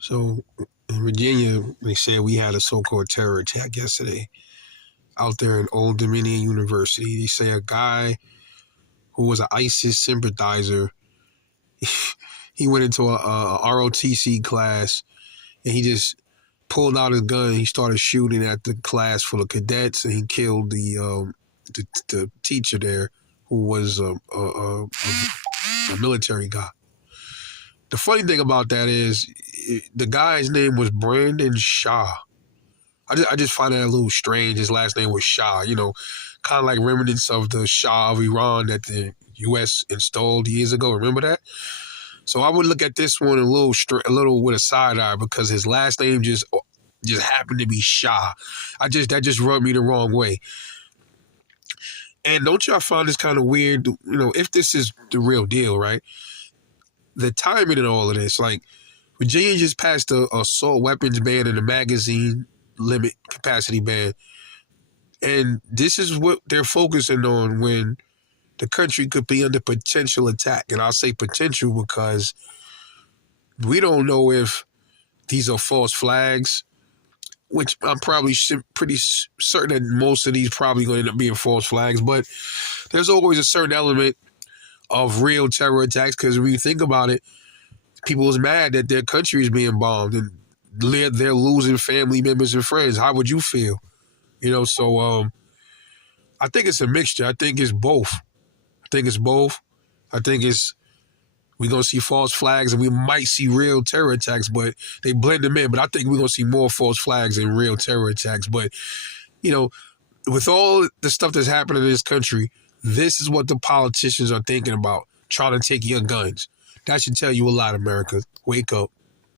So in Virginia, they said we had a so-called terror attack yesterday out there in Old Dominion University. They say a guy who was an ISIS sympathizer, he went into a ROTC class and he just pulled out his gun. And he started shooting at the class full of cadets, and he killed the teacher there, who was a military guy. The funny thing about that is the guy's name was Brandon Shaw. I just find that a little strange. His last name was Shah, kind of like remnants of the Shah of Iran that the U.S. installed years ago. Remember that? So I would look at this one a little with a side eye, because his last name just happened to be Shah. That just rubbed me the wrong way. And don't y'all find this kind of weird? If this is the real deal, right? The timing in all of this, like Virginia just passed a assault weapons ban and a magazine limit capacity ban, and this is what they're focusing on when the country could be under potential attack. And I'll say potential because we don't know if these are false flags, which I'm probably pretty certain that most of these probably going to end up being false flags, but there's always a certain element of real terror attacks, because when you think about it, people is mad that their country is being bombed and they're losing family members and friends. How would you feel? So I think it's a mixture. I think it's both. I think we're going to see false flags and we might see real terror attacks, but they blend them in. But I think we're going to see more false flags and real terror attacks. But, with all the stuff that's happening in this country, this is what the politicians are thinking about, trying to take your guns. That should tell you a lot, America. Wake up.